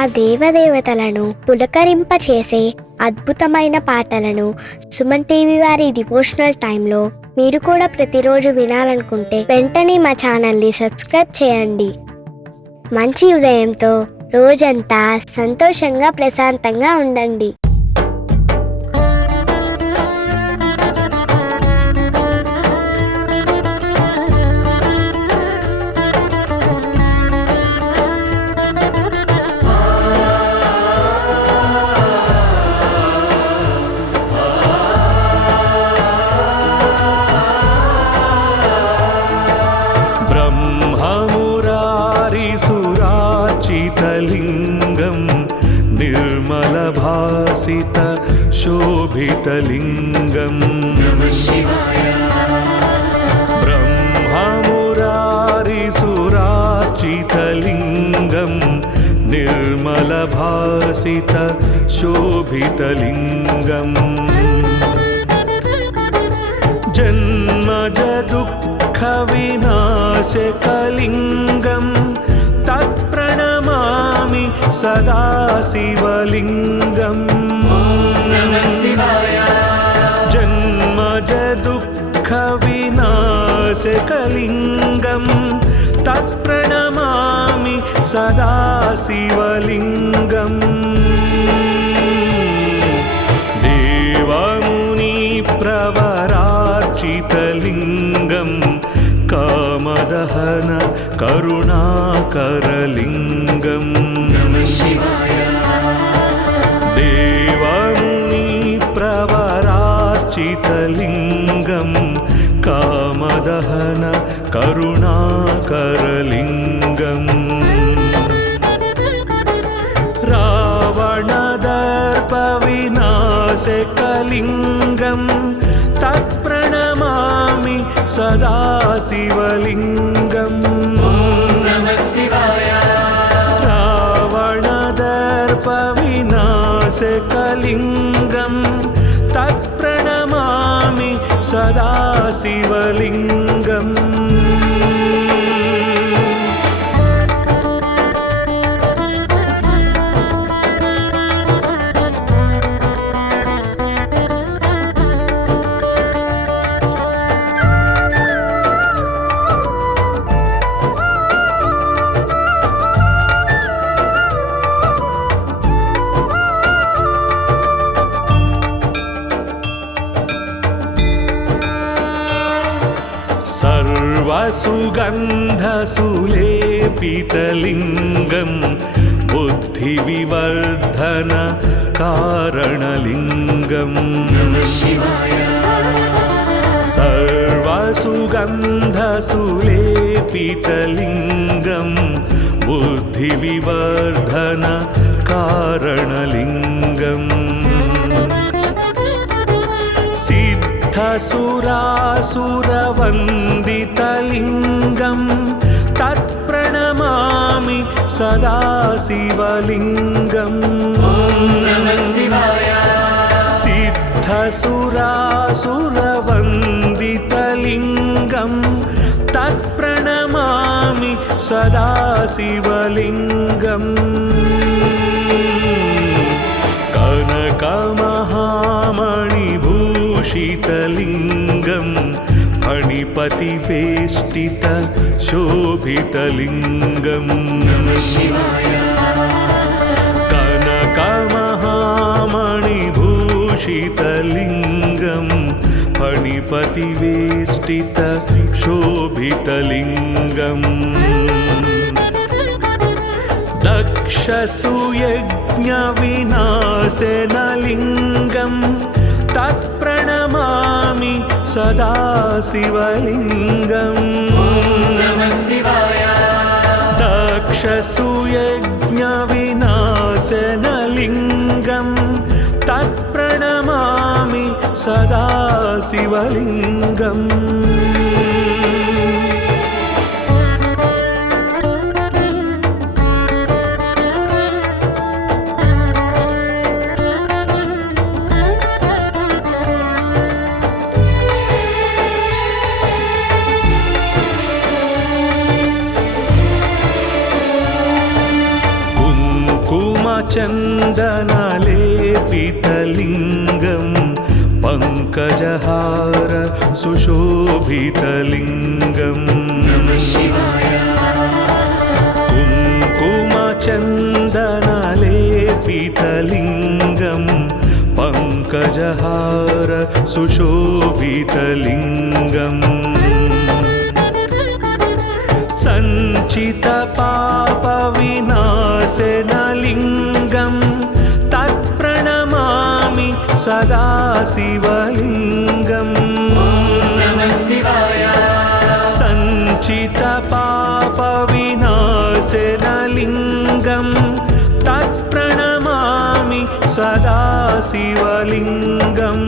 ఆ దేవదేవతలను పులకరింపచేసే అద్భుతమైన పాటలను సుమన్ టీవీ వారి డివోషనల్ టైంలో మీరు కూడా ప్రతిరోజు వినాలనుకుంటే వెంటనే మా ఛానల్ని సబ్స్క్రైబ్ చేయండి. మంచి ఉదయంతో రోజంతా సంతోషంగా ప్రశాంతంగా ఉండండి. निर्मलभासित शोभितलिङ्गं ब्रह्ममुरारिसुरार्चितलिङ्गं निर्मलभासित शोभितलिङ्गं जन्मजदुःखविनाशकलिङ्गं तत्प्रणमामि सदा शिवलिङ्गं जन्मजदुःखविनाशकलिङ्गं तत्प्रणमामि सदा शिवलिङ्गं देवमुनिप्रवरार्चितलिङ्गं कामदहन करुणाकरलिङ्गं देवमुनिप्रवरार्चितलिङ्गं कामदहन करुणाकरलिङ्गं रावणदर्पविनाशकलिङ्गं तत्प्रणमामि सदा शिवलिङ्गं रावणदर्पविनाशकलिङ्गं तत्प्रणमामि सदा शिवलिङ्गं सर्वसुगन्धसुलेपितलिङ्गं बुद्धिविवर्धन कारणलिङ्गं सर्वसुगन्धसुलेपितलिङ्गं बुद्धिविवर्धन कारणलिङ्गं सिद्धसुरासुरवन्दितलिङ्गं तत्प्रणमामि सदा शिवलिङ्गं सिद्धसुरासुरवन्दितलिङ्गं तत्प्रणमामि सदा शिवलिङ्गं कनकमहामणिभूषितलिङ्गं फणिपतिवेष्टित शोभितलिङ्गं कनकमहामणिभूषितलिङ्गं फणिपतिवेष्टित शोभितलिङ्गं दक्षसुयज्ञविनाशनलिङ्गं तत्प्रणमामि सदा शिवलिङ्गं दक्षसुयज्ञविनाशनलिङ्गं तत्प्रणमामि सदा शिवलिङ्गं कुङ्कुमचन्दनलेपितलिङ्गं पङ्कजहार सुशोभितलिङ्गम् कुङ्कुमचन्दनलेपितलिङ्गं पङ्कजहार सुशोभितलिङ्गम् सञ्चितपापविनाशनलिङ्गं तत्प्रणमामि सदा शिवलिङ्गम् सञ्चितपापविनाशनलिङ्गं तत्प्रणमामि सदा शिवलिङ्गम्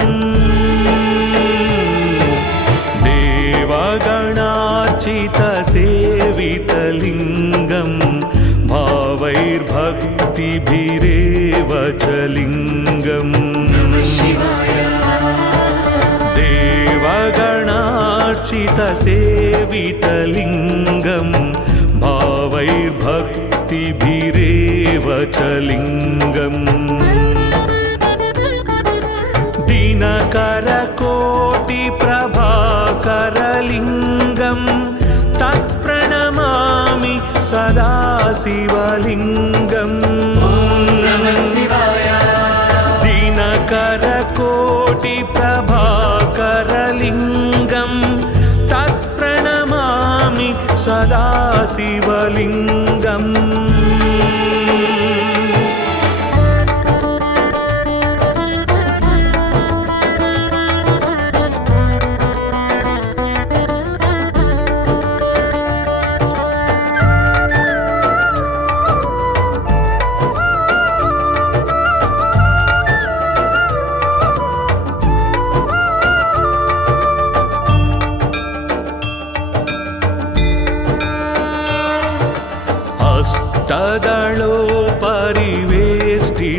देवगणार्चितसेवितलिङ्गं भावैर्भक्तिभिरेव च लिङ्गम् देवगणार्चितसेवितलिङ्गं भावैर्भक्तिभिरेव च लिङ्गम् दिनकरकोटिप्रभाकरलिङ्गं तत्प्रणमामि सदा शिवलिङ्गम् दिनकरकोटिप्रभाकरलिङ्गं तत्प्रणमामि सदा शिवलिङ्गम्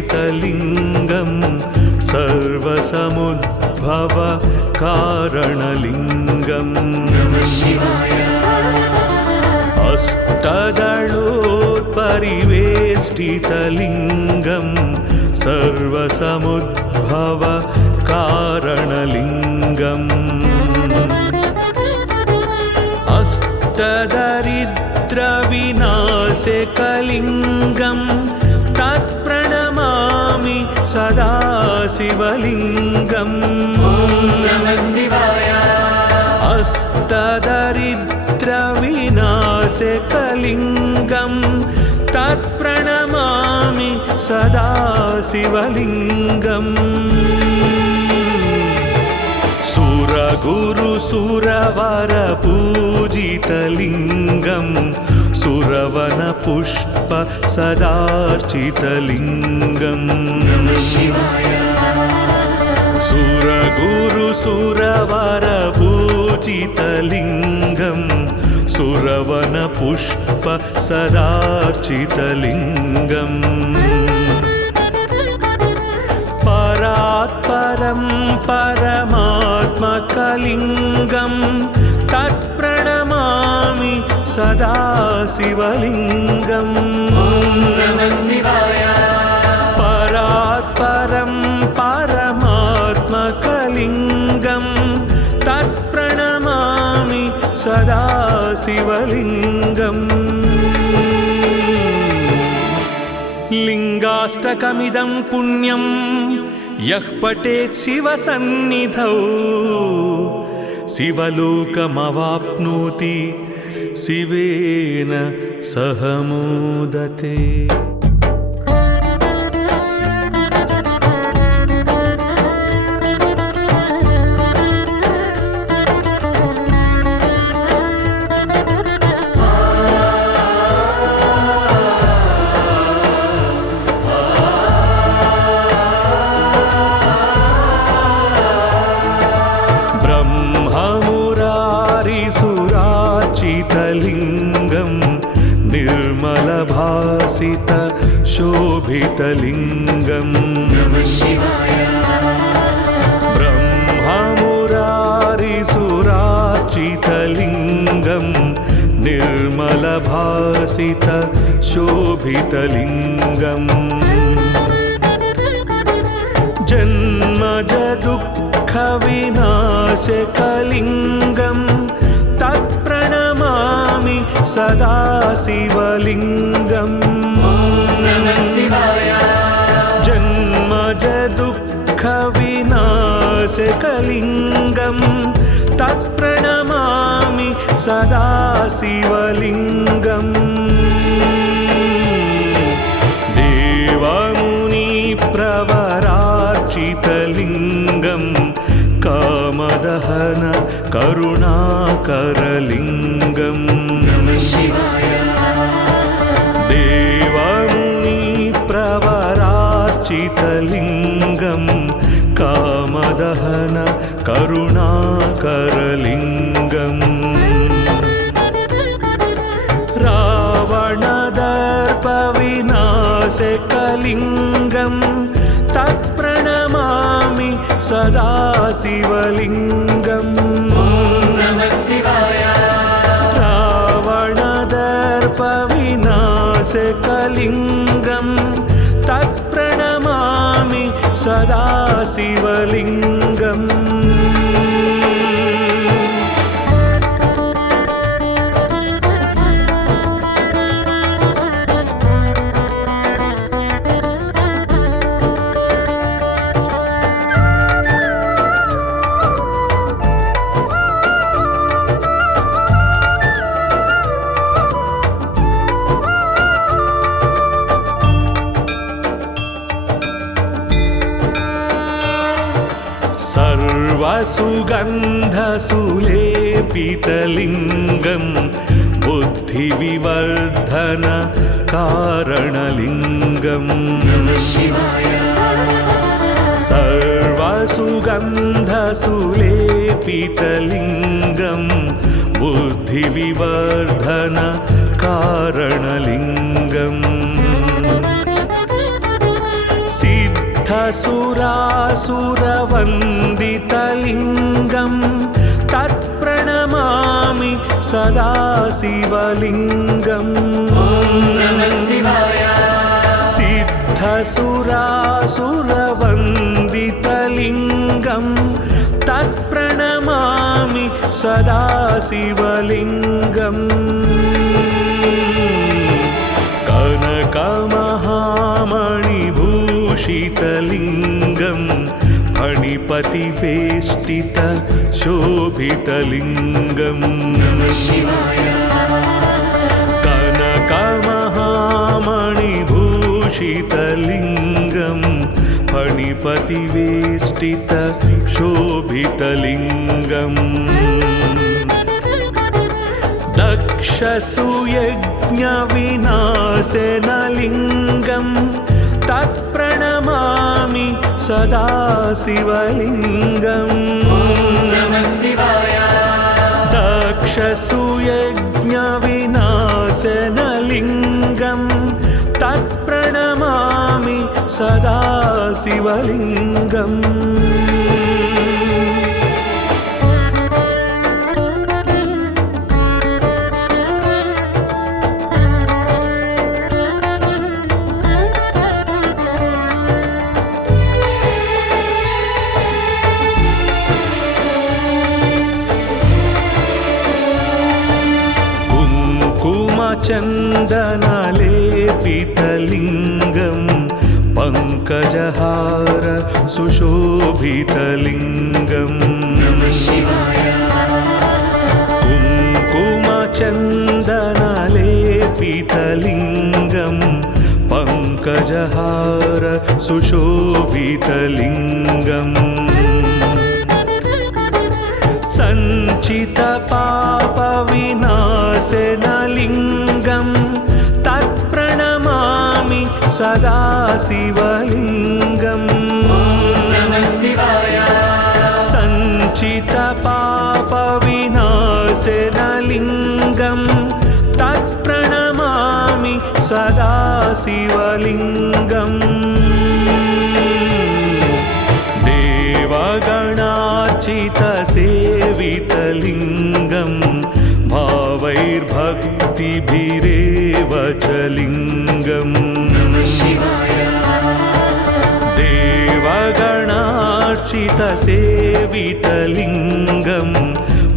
हस्तदलोपरिवेष्टितलिङ्गं सर्वसमुद्भव कारणलिङ्गम् हस्तदलोपरिवेष्टितलिङ्गं सर्वसमुद्भव कारणलिङ्गम् अष्टदरिद्रविनाशकलिङ्गं तत्प्रणमामि सदा शिवलिङ्गम् अष्टदरिद्रविनाशकलिङ्गं तत्प्रणमामि सदा शिवलिङ्गम् सुरगुरुसुरवरपूजितलिङ्गं सुरवनपुष्प सदार्चितलिङ्गम् सुरगुरुसुरवरपूजितलिङ्गं सुरवनपुष्प सदार्चितलिङ्गम् परात्परं परमात्मकलिङ्गं तत्प्रणमामि सदा शिवलिङ्गम् परात्परं परमात्मकलिङ्गं तत्प्रणमामि सदा शिवलिङ्गम् लिङ्गाष्टकमिदं पुण्यं यः पठेत् शिवसन्निधौ शिवलोकमवाप्नोति शिवेन सह मोदते। लिङ्गं निर्मलभासित शोभितलिङ्गं ब्रह्ममुरारिसुरार्चितलिङ्गं निर्मलभासित शोभितलिङ्गम् जन्मज दुःखविनाशकलिङ्गं तत्प्रणमामि सदा शिवलिङ्गम् जन्मज दुःखविनाशकलिङ्गं तत्प्रणमामि सदा शिवलिङ्गम् देवमुनिप्रवरार्चितलिङ्गं कामदहन करुणाकरलिङ्गम् देवमुनिप्रवरार्चितलिङ्गं कामदहन करुणाकरलिङ्गम् रावणदर्पविनाशकलिङ्गं तत्प्रणमामि सदा शिवलिङ्गम् रावणदर्पविनाशकलिङ्गं तत्प्रणमामि सदा शिवलिङ्गम् सर्वसुगन्धसुलेपितलिङ्गं बुद्धिविवर्धन कारणलिङ्गम् सर्वसुगन्धसुलेपितलिङ्गं बुद्धिविवर्धन कारणलिङ्गम् सिद्धसुरासुरवन्दितलिङ्गं तत्प्रणमामि सदा शिवलिङ्गम् सिद्धसुरासुरवन्दितलिङ्गं तत्प्रणमामि सदा शिवलिङ्गम् कनकमहामणिभूषितलिङ्गं फणिपतिवेष्टित शोभितलिङ्गम् कनकमहामणिभूषितलिङ्गं फणिपतिवेष्टित शोभितलिङ्गम् दक्षसुयज्ञविनाशनलिङ्गं तत्प्रणमामि सदा शिवलिङ्गम् दक्षसुयज्ञविनाशनलिङ्गं तत्प्रणमामि सदा शिवलिङ्गम् चन्दनलेपितलिङ्गं पङ्कजहार सुशोभितलिङ्गम् कुङ्कुमचन्दनलेपितलिङ्गं पङ्कजहार सुशोभितलिङ्गम् सञ्चितपापविनाशनलिङ्गं तत्प्रणमामि सदा शिवलिङ्गम् सञ्चितपापविनाशनलिङ्गं तत्प्रणमामि सदा शिवलिङ्गम् देवगणार्चितसेवितलिङ्गं भावैर्भक्तिभिरेव च लिङ्गम् देवगण सदाशितसेवितलिङ्गं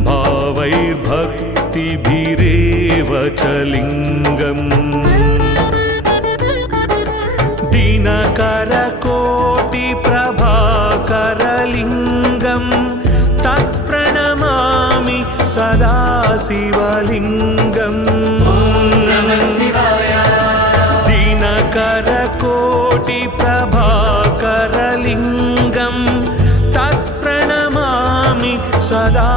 भावैर्भक्तिभिरेव च लिङ्गम् दिनकरकोटिप्रभाकरलिङ्गं तत्प्रणमामि सदा शिवलिङ्गम् दिनकरकोटिप्रभाकरलिङ्गं तत्प्रणमामि सदा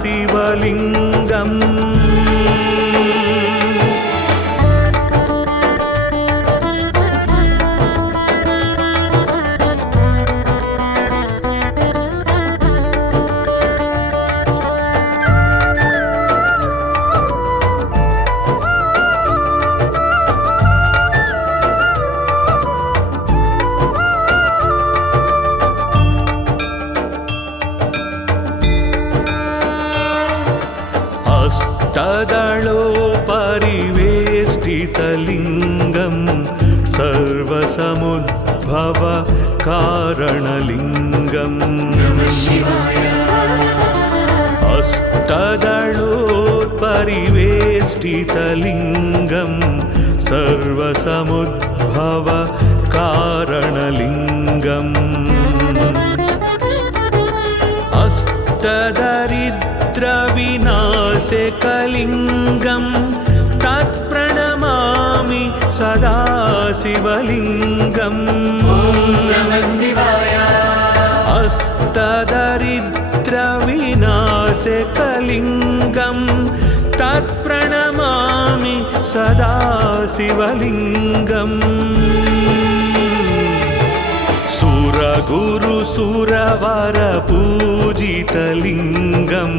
शिवलिङ्गम् हस्तदलोपरिवेष्टितलिङ्गं सर्वसमुद्भव कारणलिङ्गम् हस्तदलोपरिवेष्टितलिङ्गं सर्वसमुद्भव कारणलिङ्गम् अष्टदरिद्रविनाशकलिङ्गं तत्प्रणमामि सदा शिवलिङ्गम् अष्टदरिद्रविनाशकलिङ्गं तत्प्रणमामि सदा शिवलिङ्गम् सुरगुरुसुरवरपूजितलिङ्गं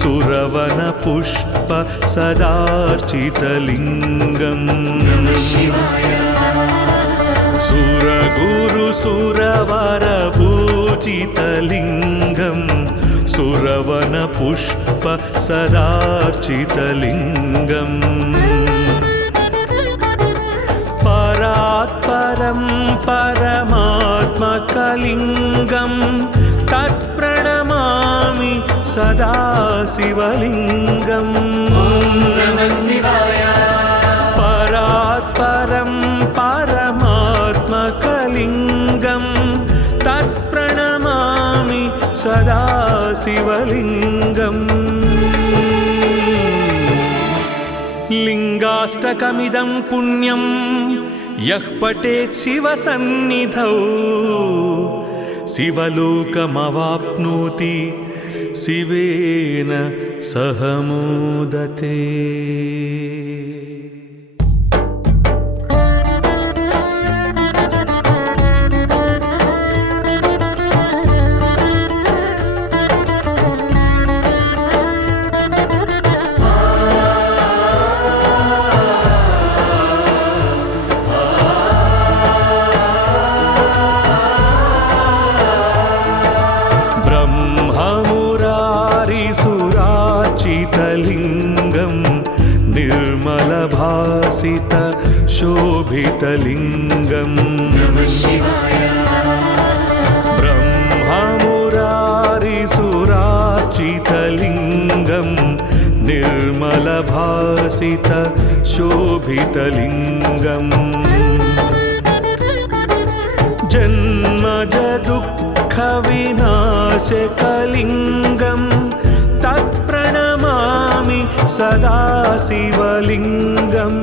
सुरवनपुष्प सदार्चितलिङ्गम् सुरगुरुसुरवरपूजितलिङ्गं सुरवनपुष्प सदार्चितलिङ्गम् परात्परं परमात्मकलिङ्गं तत्प्रणमामि सदा शिवलिङ्गम् परात्परं परमात्मकलिङ्गं तत्प्रणमामि सदा शिवलिङ्गम् लिङ्गाष्टकमिदं पुण्यं यः पठेत् शिवसन्निधौ शिवलोकमवाप्नोति शिवेन सह मोदते। निर्मलभासित शोभितलिङ्गम् ब्रह्ममुरारिसुरार्चितलिङ्गं निर्मलभासित शोभितलिङ्गम् जन्मज दुःखविनाशकलिङ्गं तत्प्रणमामि सदा शिवलिङ्गम्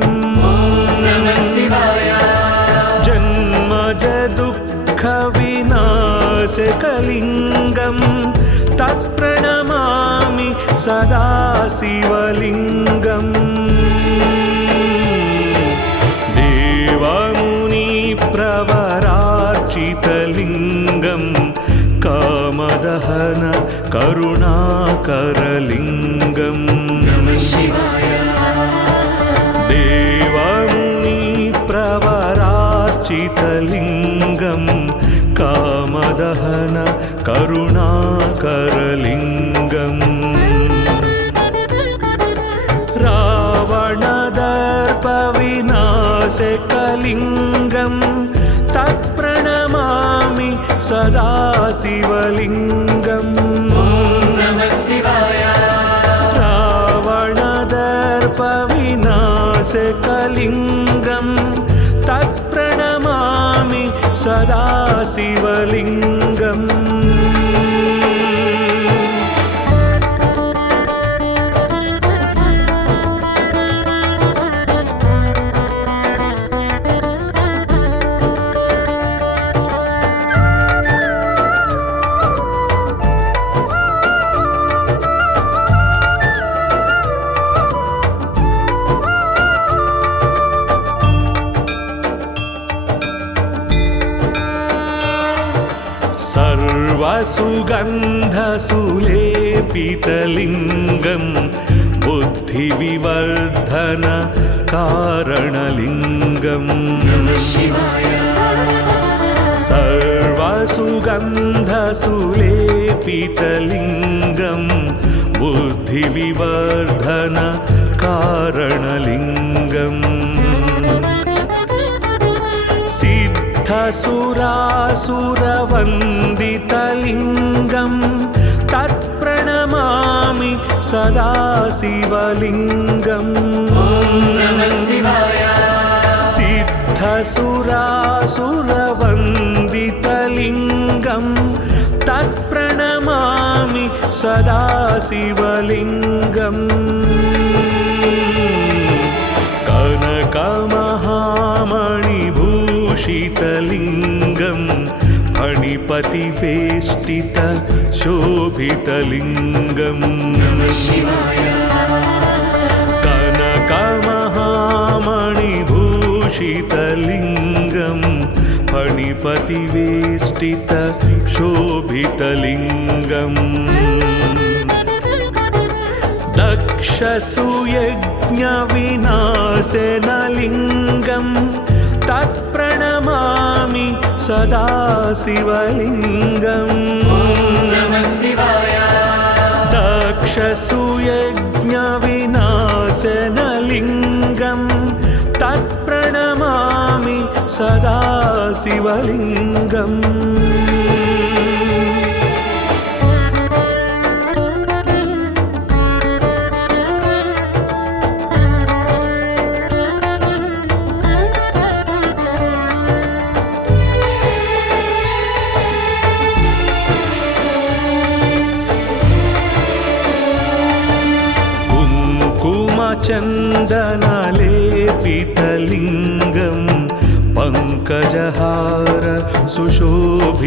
जन्मज दुःखविनाशकलिङ्गं तत्प्रणमामि सदा शिवलिङ्गम् देवमुनिप्रवरार्चितलिङ्गं कामदहन करुणाकरलिङ्गम् देवमुनिप्रवरार्चितलिङ्गं कामदहन करुणाकरलिङ्गम् रावणदर्पविनाशकलिङ्गं तत्प्रणमामि सदा शिवलिङ्गम् रावणदर्पविनाशकलिङ्गं तत्प्रणमामि सदा शिवलिङ्गम् सर्वसुगन्धसुलेपितलिङ्गं बुद्धिविवर्धन कारणलिङ्गम् सर्वसुगन्धसुलेपितलिङ्गं बुद्धिविवर्धन कारणलिङ्गम् सिद्धसुरासुरवन्दितलिङ्गं तत्प्रणमामि सदा शिवलिङ्गम् सिद्धसुरासुरवन्दितलिङ्गं तत्प्रणमामि सदा शिवलिङ्गम् कनकमहामणिभूषितलिङ्गं फणिपतिवेष्टित शोभितलिङ्गम् कनकमहामणिभूषितलिङ्गं फणिपतिवेष्टित शोभितलिङ्गम् दक्षसुयज्ञविनाशनलिङ्गं तत्प्रणमामि सदा शिवलिङ्गम् दक्षसुयज्ञविनाशनलिङ्गं तत्प्रणमामि सदा शिवलिङ्गम् चन्दनलेपितलिङ्गं पङ्कजहार सुशोभितलिङ्गम्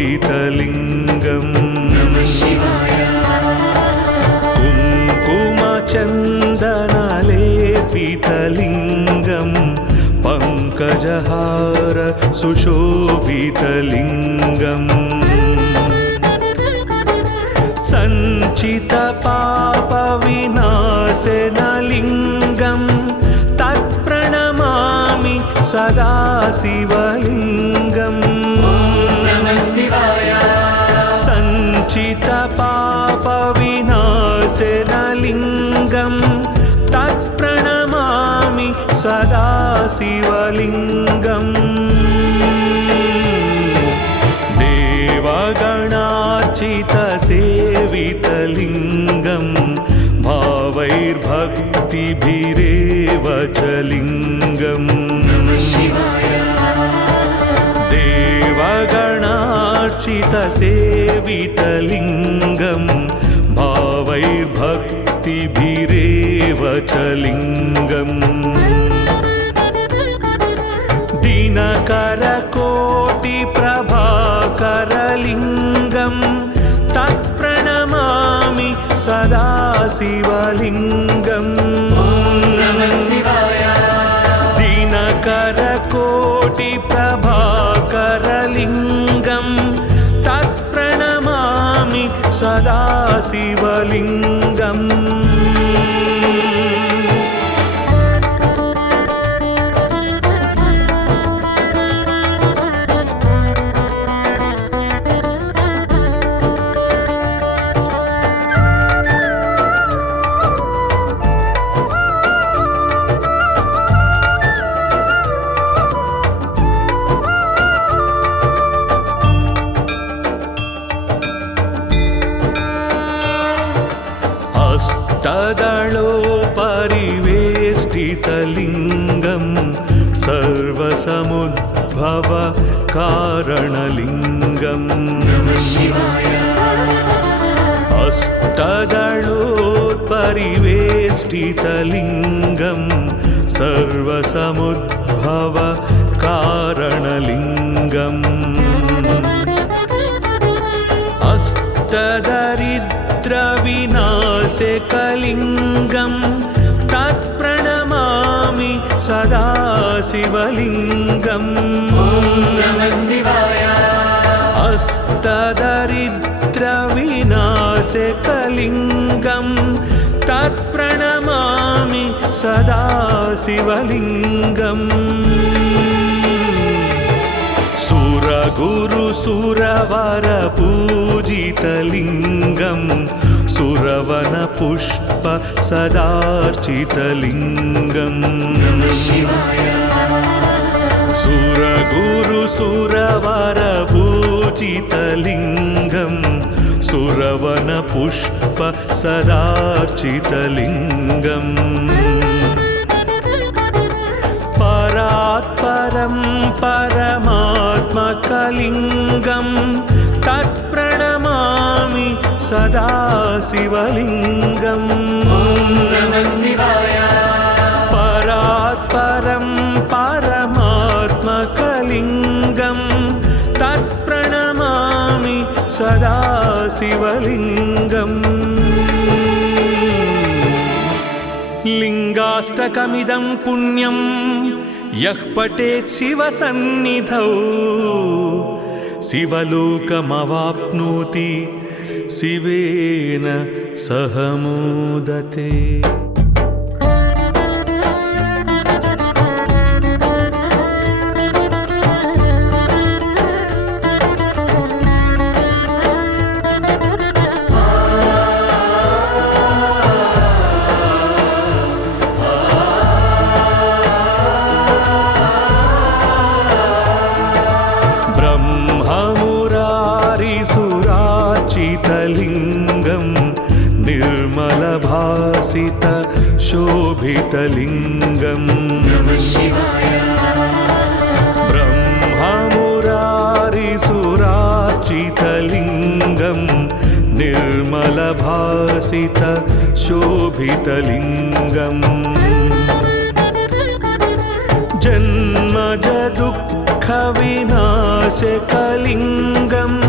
कुङ्कुमचन्दनलेपितलिङ्गं पङ्कजहार सुशोभितलिङ्गम् सञ्चितपापविनाशनलिङ्गं तत्प्रणमामि सदा शिवलिङ्गम् सञ्चितपापविनाशनलिङ्गं तत्प्रणमामि सदा शिवलिङ्गम् देवगणार्चितसेवितलिङ्गं भावैर्भक्तिभिरेव च लिङ्गम् देवगणार्चितसेवितलिङ्गं भावैर्भक्तिभिरेव च लिङ्गम् दिनकरकोटिप्रभाकरलिङ्गं तत्प्रणमामि सदा शिवलिङ्गम् दिनकरकोटिप्रभाकरलिङ्गं तत्प्रणमामि सदा शिवलिङ्गम् सर्वसमुद्भव कारणलिङ्गम् अष्टदलोत्परिवेष्टितलिङ्गम् सर्वसमुद्भव कारणलिङ्गम् अष्टदरिद्रविनाशकलिङ्गम् तत्प्रणमामि सदा शिवलिङ्गम् अष्टदरिद्रविनाशकलिङ्गम् तत्प्रणमामि सदा शिवलिङ्गम् सुरगुरुसुरवर पूजितलिङ्गम् सुरवनपुष्प सदार्चितलिङ्गम् सुरगुरुसुरवर पूजितलिङ्गम् सुरवनपुष्प सदार्चितलिङ्गम् परात्परं परमात्मकलिङ्गं तत्प्रणमामि सदा शिवलिङ्गम् परात्परं परमात्मकलिङ्गं तत्प्रणमामि सदा शिवलिङ्गम् लिङ्गाष्टकमिदं पुण्यं यः पठेत् शिवसन्निधौ शिवलोकमवाप्नोति शिवेन सह मोदते। लिङ्गं निर्मलभासित शोभितलिङ्गम् ब्रह्ममुरारिसुरार्चितलिङ्गं निर्मलभासित शोभितलिङ्गम् जन्मज दुःखविनाशकलिङ्गम्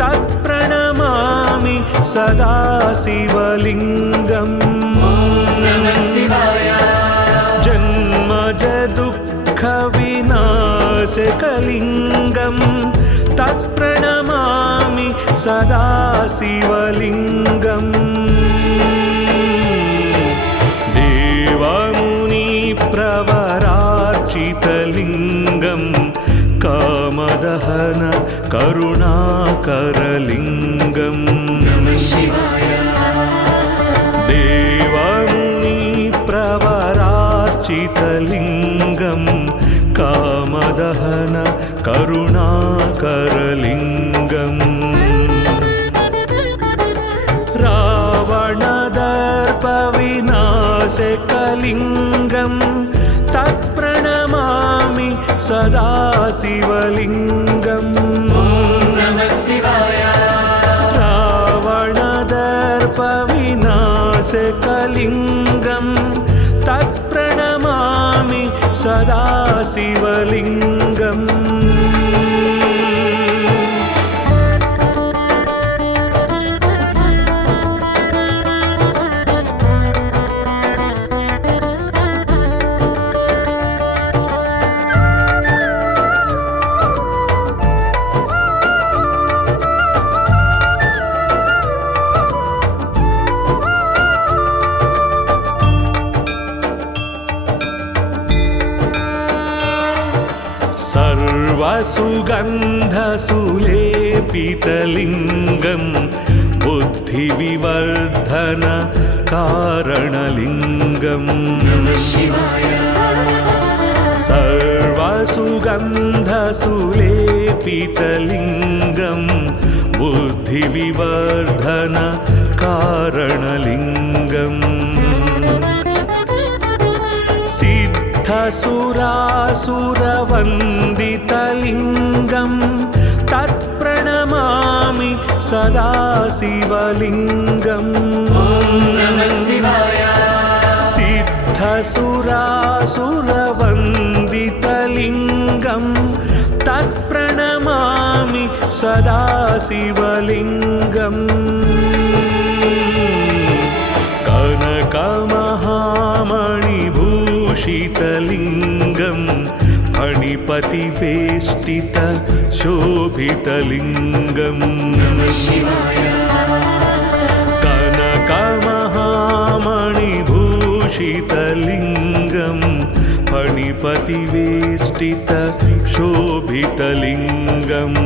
तत्प्रणमामि सदा शिवलिङ्गम् जन्मज दुःखविनाशकलिङ्गम् तत्प्रणमामि सदा शिवलिङ्गम् देवमुनिप्रवरार्चितलिङ्गम् कामदहन करुणाकरलिङ्गम् देवमुनिप्रवरार्चितलिङ्गम् कामदहन करुणाकरलिङ्गम् रावणदर्पविनाशकलिङ्गम् तत्प्रणमामि सदा शिवलिङ्गम् रावणदर्पविनाशकलिङ्गम् तत्प्रणमामि सदा शिवलिङ्गम् सर्वसुगन्धसुलेपितलिङ्गं बुद्धिविवर्धन कारणलिङ्गम् सर्वसुगन्धसुलेपितलिङ्गं बुद्धिविवर्धन कारणलिङ्गम् सिद्धसुरासुरवन्दितलिङ्गं तत्प्रणमामि सदा शिवलिङ्गम् सिद्धसुरासुरवन्दितलिङ्गं तत्प्रणमामि सदा शिवलिङ्गम् कनकमहामणिभूषितलिङ्गं फणिपतिवेष्टित शोभितलिङ्गम् कनकमहामणिभूषितलिङ्गं फणिपतिवेष्टित शोभितलिङ्गम्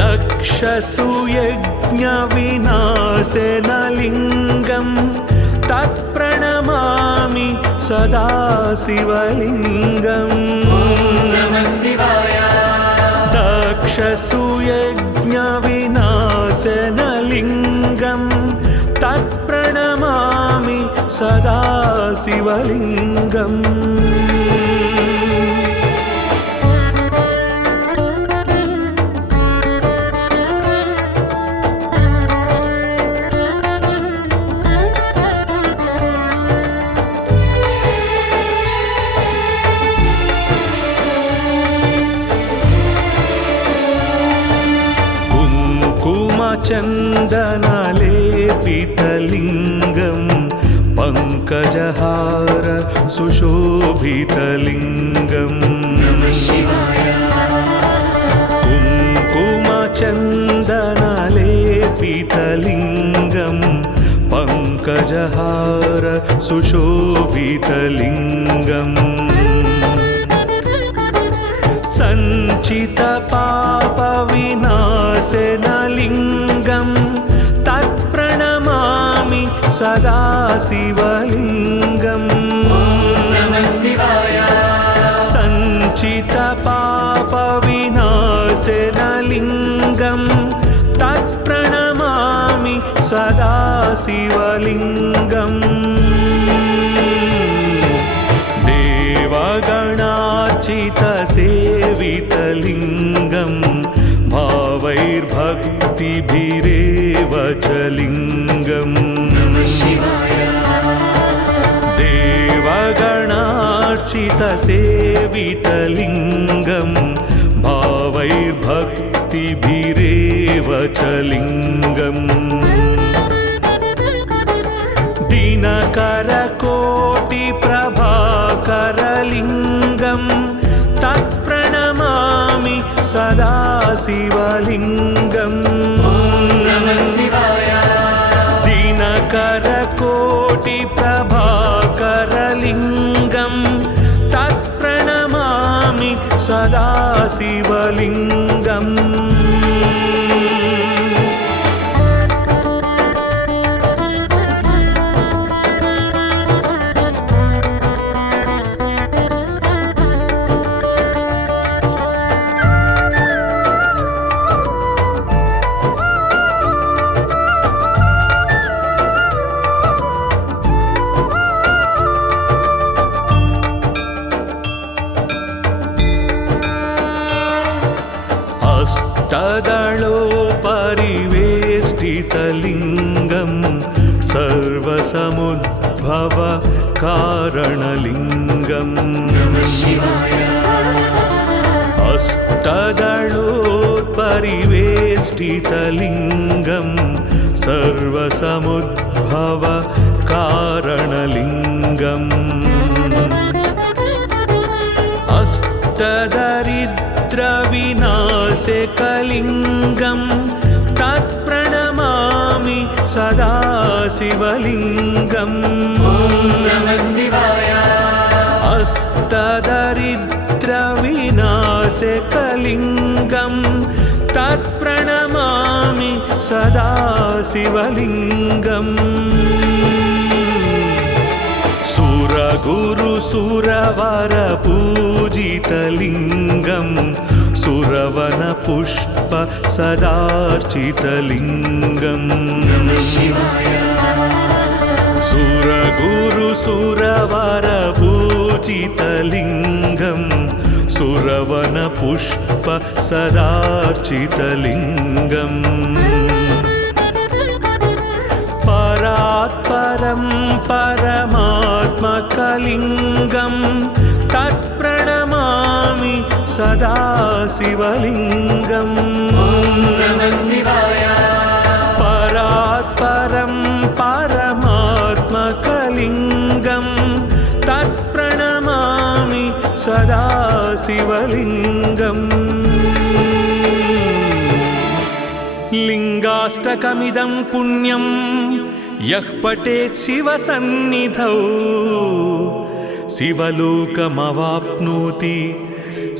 दक्षसुयज्ञविनाशनलिङ्गं तत्प्रणमामि सदा शिवलिङ्गम् दक्षसुयज्ञविनाशनलिङ्गं तत्प्रणमामि सदा शिवलिङ्गम् चन्दनलेपितलिङ्गं पङ्कजहार सुशोभितलिङ्गम् कुङ्कुमचन्दनलेपितलिङ्गं पङ्कजहार सुशोभितलिङ्गम् सञ्चितपापविनाशनलिङ्गं तत्प्रणमामि सदा शिवलिङ्गम् सञ्चितपापविनाशनलिङ्गं तत्प्रणमामि सदा शिवलिङ्गम् देवगणार्चितसेवितलिङ्गं भावैर्भक्तिभिरेव च लिङ्गम् देवगणार्चितसेवितलिङ्गं भावैर्भक्तिभिरेव च लिङ्गम् दिनकरकोटिप्रभाकरलिङ्गं तत्प्रणमामि सदा शिवलिङ्गम् दिनकरकोटिप्रभाकरलिङ्गं तत्प्रणमामि सदा शिवलिङ्गम् हस्तदलोपरिवेष्टितलिङ्गं सर्वसमुद्भव कारणलिङ्गम् हस्तदलोपरिवेष्टितलिङ्गं सर्वसमुद्भव कारणलिङ्गम् अष्टदरिद्रविनाशकलिङ्गं तत्प्रणमामि सदा शिवलिङ्गम् अष्टदरिद्रविनाशकलिङ्गं तत्प्रणमामि सदा शिवलिङ्गम् सुरगुरुसुरवरपूजितलिङ्गं सुरवनपुष्प सदार्चितलिङ्गम् सुरगुरुसुरवरपूजितलिङ्गं सुरवनपुष्प सदार्चितलिङ्गम् परात्परं परमात्मकलिङ्गं तत्प्रणमामि सदा शिवलिङ्गम् परात्परं परमात्मकलिङ्गं तत्प्रणमामि सदा शिवलिङ्गम् लिङ्गाष्टकमिदं पुण्यं यः पठेत् शिवसन्निधौ शिवलोकमवाप्नोति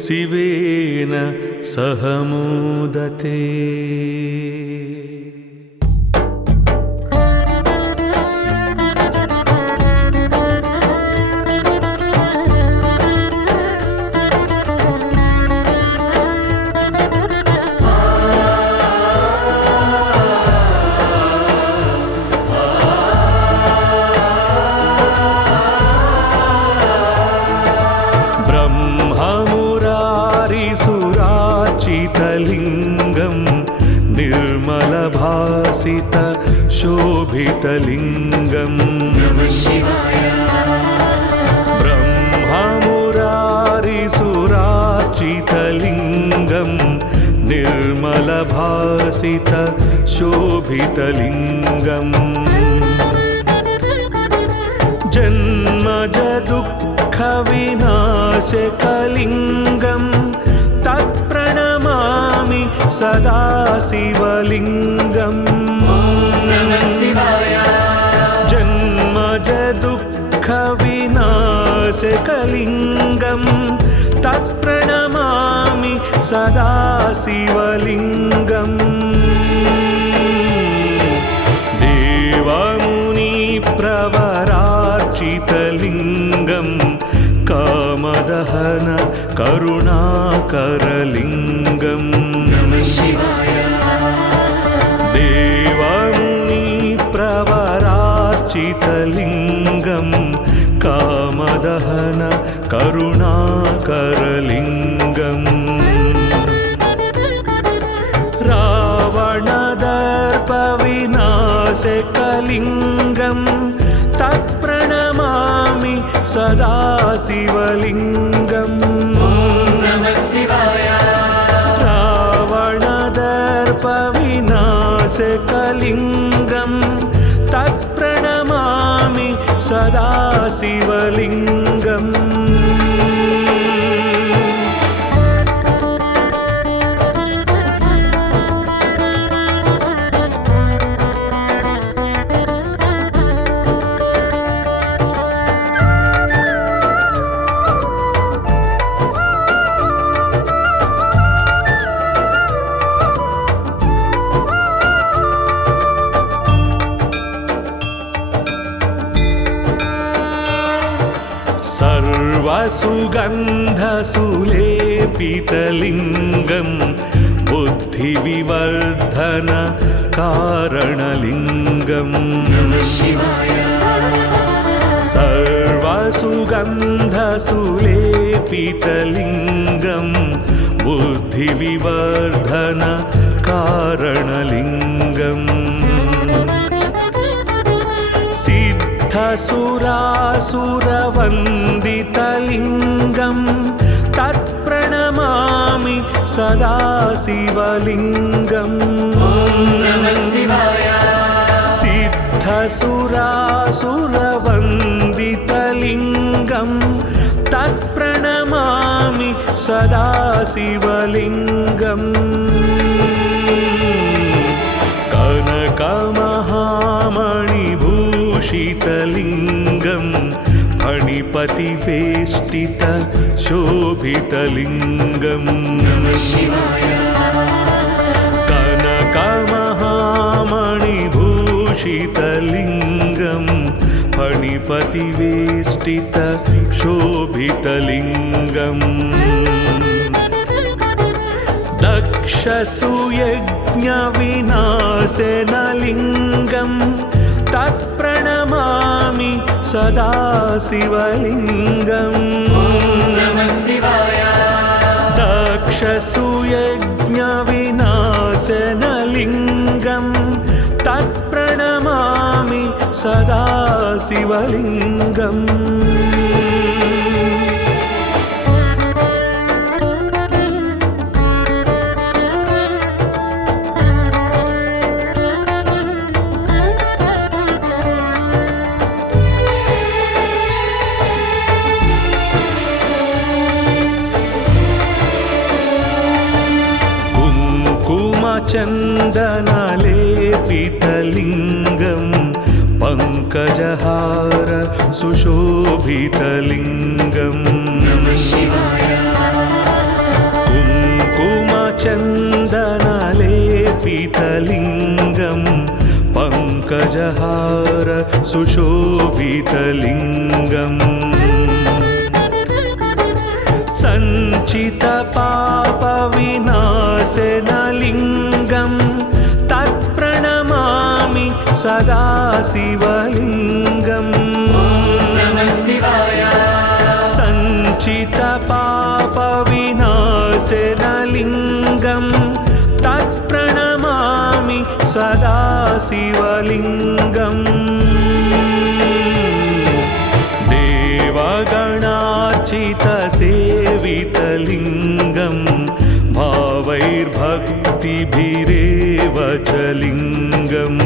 शिवेन सह मोदते। लिङ्गं निर्मलभासित शोभितलिङ्गं ब्रह्ममुरारिसुरार्चितलिङ्गं निर्मलभासित शोभितलिङ्गं जन्मज दुःखविनाशकलिङ्गं तत्प्रणमामि सदा शिवलिङ्गम् जन्मज दुःखविनाशकलिङ्गं तत्प्रणमामि सदा शिवलिङ्गम् देवमुनिप्रवरार्चितलिङ्गं कामदहन करुणाकरलिङ्गम् देवमुनिप्रवरार्चितलिङ्गं कामदहन करुणाकरलिङ्गम् रावणदर्पविनाशकलिङ्गं तत्प्रणमामि सदा शिवलिङ्गम् रावणदर्पविनाशकलिङ्गं तत्प्रणमामि सदा शिवलिङ्गम् सर्वसुगन्धसुलेपितलिङ्गं बुद्धिविवर्धन कारणलिङ्गम् सर्वसुगन्धसुलेपितलिङ्गं बुद्धिविवर्धन कारणलिङ्गम् सिद्धसुरासुरवन्दितलिङ्गं तत्प्रणमामि सदा शिवलिङ्गम् सिद्धसुरासुरवन्दितलिङ्गं तत्प्रणमामि सदा शिवलिङ्गम् कनकमहामणिभूषितलिङ्गं फणिपतिवेष्टित शोभितलिङ्गम् कनकमहामणिभूषितलिङ्गं फणिपतिवेष्टित शोभितलिङ्गम् दक्षसुयज्ञविनाशनलिङ्गं तत् तत्प्रणमामि सदा शिवलिङ्गम् दक्षसुयज्ञविनाशनलिङ्गं तत्प्रणमामि सदा शिवलिङ्गम् चन्दनलेपितलिङ्गं पङ्कजहार सुशोभितलिङ्गं कुङ्कुमचन्दनलेपितलिङ्गं पङ्कजहार सुशोभितलिङ्गम् सञ्चितपापविनाशनलिङ्गं तत्प्रणमामि सदा शिवलिङ्गम् सञ्चितपापविनाशनलिङ्गं तत्प्रणमामि सदा शिवलिङ्गम् देवगणार्चितसेवितलिङ्गं भावैर्भक्तिभिरेव च लिङ्गम्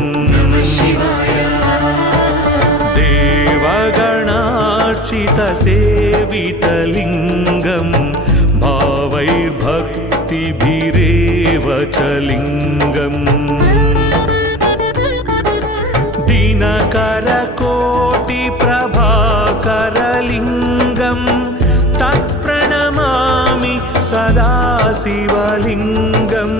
देवगणार्चितसेवितलिङ्गं भावैर्भक्तिभिरेव च लिङ्गम् दिनकरकोटिप्रभाकरलिङ्गं तत्प्रणमामि सदा शिवलिङ्गम्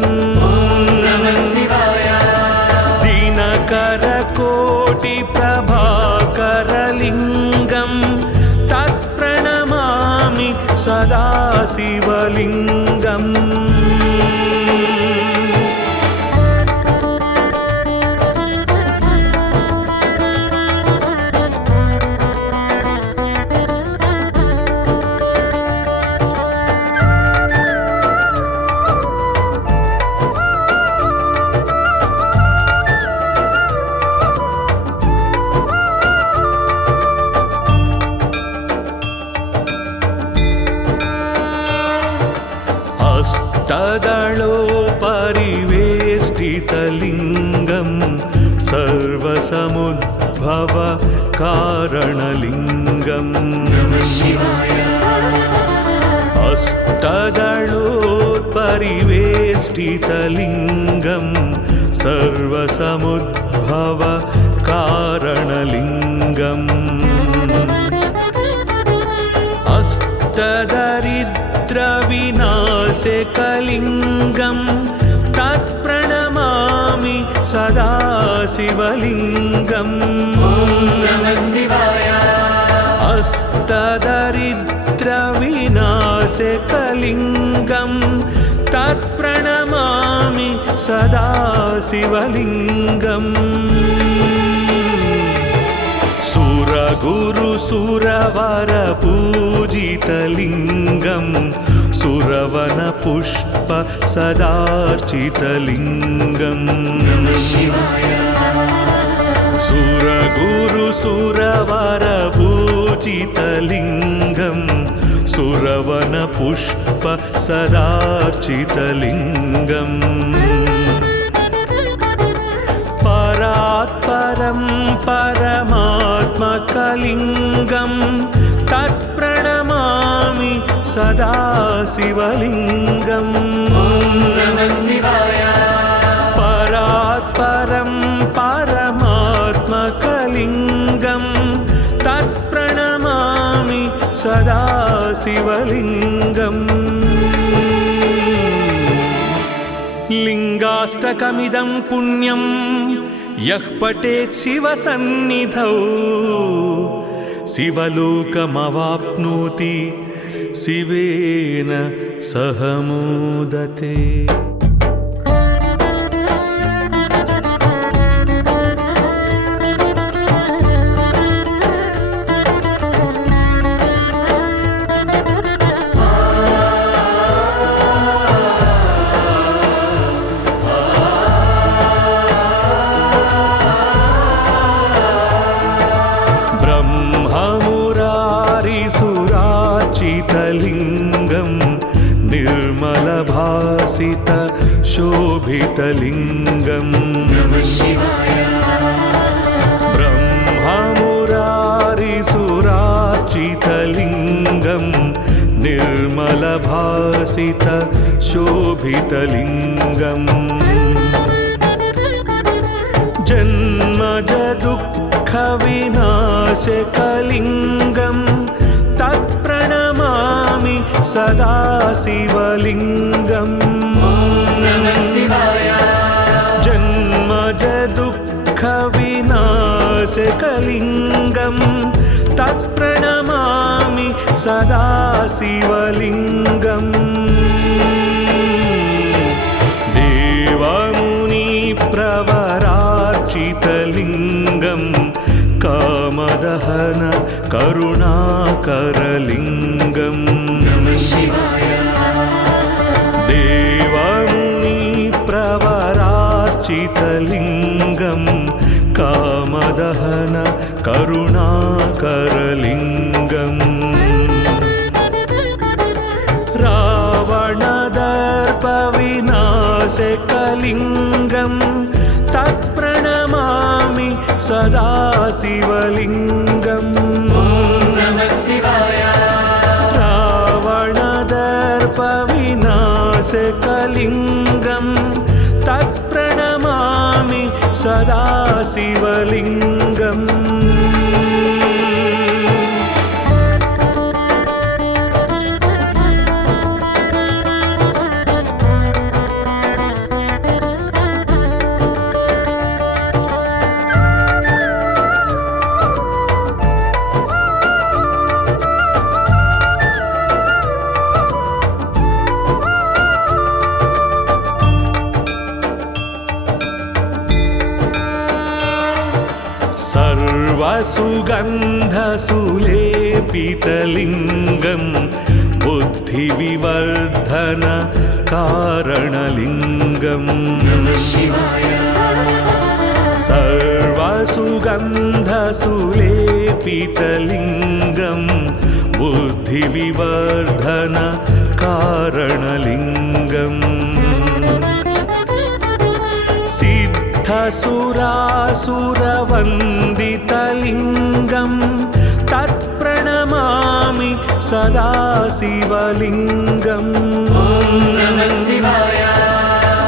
दिनकरकोटिप्रभाकरलिङ्गं तत्प्रणमामि सदा शिवलिङ्गम् अष्टदलोपरिवेष्टितलिङ्गं सर्वसमुद्भव कारणलिङ्गम् अष्टदलोपरिवेष्टितलिङ्गं सर्वसमुद्भव कारणलिङ्गम् अष्टदरिद्रविनाशकलिङ्गं तत्प्रणमामि सदा शिवलिङ्गम् अष्टदरिद्रविनाशकलिङ्गं तत्प्रणमामि सदा शिवलिङ्गम् सुरगुरुसुरवरपूजितलिङ्गं सुरवनपुष्प सदार्चितलिङ्गम् सुरगुरुसुरवरपूजितलिङ्गं सुरवनपुष्प सदार्चितलिङ्गम् परात्परं परमात्मकलिङ्गं तत्प्रणमामि सदा शिवलिङ्गम् परात्परं परमात्मकलिङ्गं तत्प्रणमामि सदा शिवलिङ्गम् लिङ्गाष्टकमिदं पुण्यं यः पठेत् शिवसन्निधौ शिवलोकमवाप्नोति शिवेन सह मोदते। शिवलिङ्गं निर्मलभासित शोभितलिङ्गम् ब्रह्ममुरारिसुरार्चितलिङ्गं निर्मलभासित शोभितलिङ्गम् जन्मजदुःखविनाशकलिङ्गं तत्प्रणमामि सदा शिवलिङ्गम् जन्मजदुःखविनाशकलिङ्गं तत्प्रणमामि सदा शिवलिङ्गम् देवमुनिप्रवरार्चितलिङ्गं कामदहन करुणाकरलिङ्गम् देवमुनिप्रवरार्चितलिङ्गं कामदहन करुणाकरलिङ्गम् रावणदर्पविनाशकलिङ्गं तत्प्रणमामि सदा शिवलिङ्गम् रावणदर्पविनाशकलिङ्गं तत्प्रणमामि सदा शिवलिङ्गम् सर्वसुगन्धसुलेपितलिङ्गं बुद्धिविवर्धन कारणलिङ्गम् सर्वसुगन्धसुलेपितलिङ्गं बुद्धिविवर्धन कारणलिङ्गम् सिद्धसुरासुरवन्दितलिङ्गं तत्प्रणमामि सदा शिवलिङ्गम्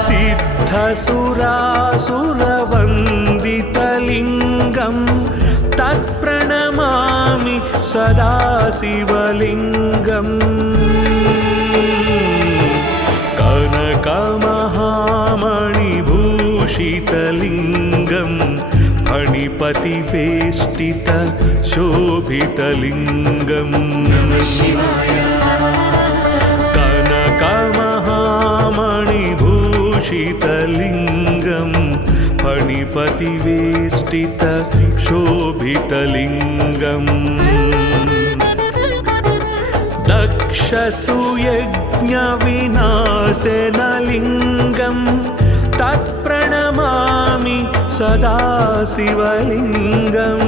सिद्धसुरासुरवन्दितलिङ्गं तत्प्रणमामि सदा शिवलिङ्गम् कनकमहामणिभूषितलिङ्गं फणिपतिवेष्टित शोभितलिङ्गम् कनकमहामणिभूषितलिङ्गं फणिपतिवेष्टित शोभितलिङ्गम् दक्षसुयज्ञविनाशनलिङ्गं तत्प्रणमामि सदा शिवलिङ्गम्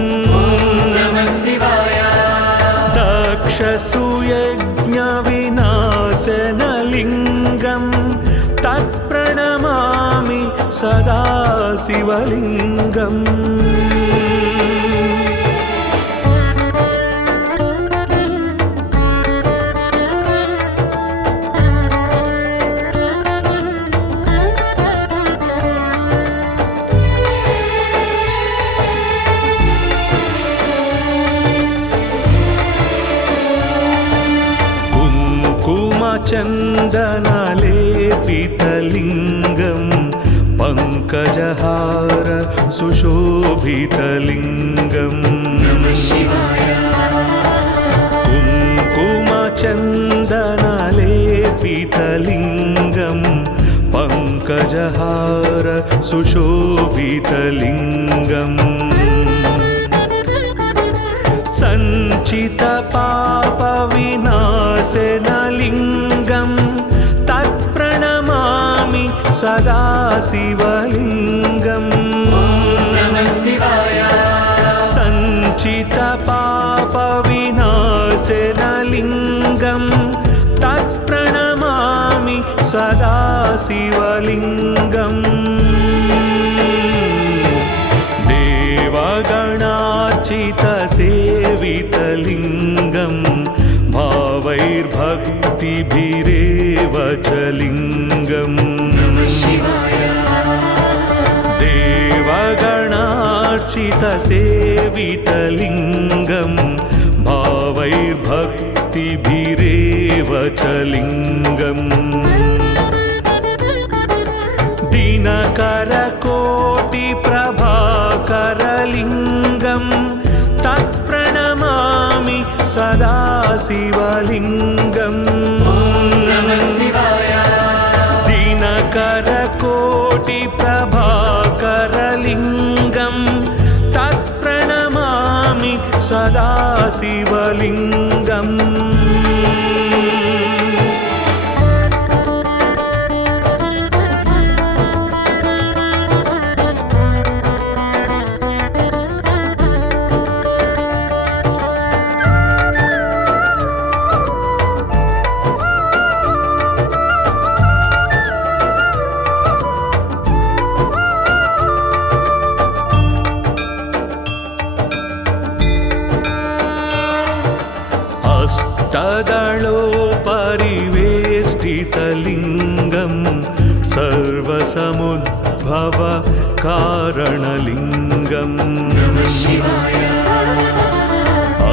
दक्षसुयज्ञविनाशनलिङ्गं तत्प्रणमामि सदा शिवलिङ्गम् चन्दनलेपितलिङ्गं पङ्कजहार सुशोभितलिङ्गम् कुङ्कुमचन्दनलेपितलिङ्गं पङ्कजहार सुशोभितलिङ्गम् सञ्चितपापविनाशनलिङ्गं तत्प्रणमामि सदा शिवलिङ्गम् सञ्चितपापविनाशनलिङ्गं सदा शिवलिङ्गम् देवगणार्चितसेवितलिङ्गं भावैर्भक्तिभिरेव च लिङ्गम् देवगणार्चितसेवितलिङ्गं भावैर्भक्तिभिरेव च लिङ्गम् दिनकरकोटिप्रभाकरलिङ्गं तत्प्रणमामि सदा शिवलिङ्गम् दिनकरकोटिप्रभाकरलिङ्गं तत्प्रणमामि सदा शिवलिङ्गम् अष्टदलोपरिवेष्टितलिङ्गं सर्वसमुद्भव कारणलिङ्गम्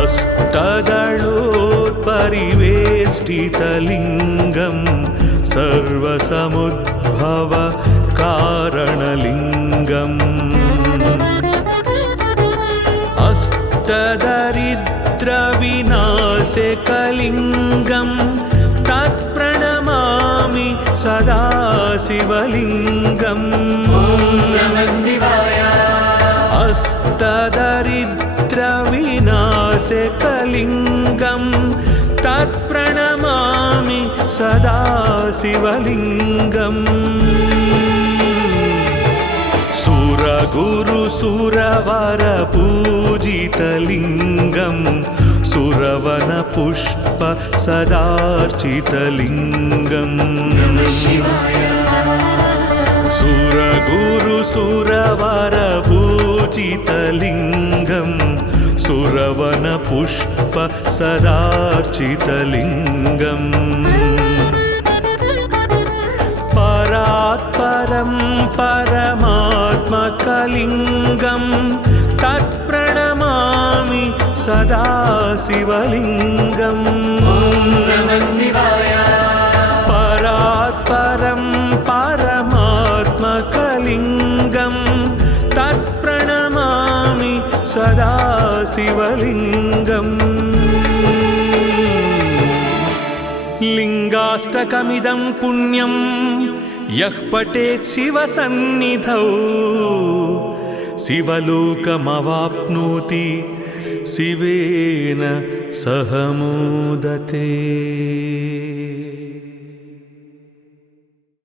अष्टदलोपरिवेष्टितलिङ्गं सर्वसमुद्भव कारणलिङ्गम् अष्टदरिद्रविनाशकलिङ्गं तत्प्रणमामि सदा शिवलिङ्गम् अष्टदरिद्रविनाशकलिङ्गं तत्प्रणमामि सदा शिवलिङ्गम् सुरगुरुसुरवरपूजितलिङ्गं सुरवनपुष्प सदार्चितलिङ्गम् सुरगुरुसुरवरपूजितलिङ्गं सुरवनपुष्प सदार्चितलिङ्गम् परात्परं परमात्मकलिङ्गं तत्प्रणमामि सदा शिवलिङ्गम् परात्परं परमात्मकलिङ्गं तत्प्रणमामि सदा शिवलिङ्गम् लिङ्गाष्टकमिदं पुण्यं यः पठेत् शिवसन्निधौ शिवलोकमवाप्नोति शिवेन सह मोदते।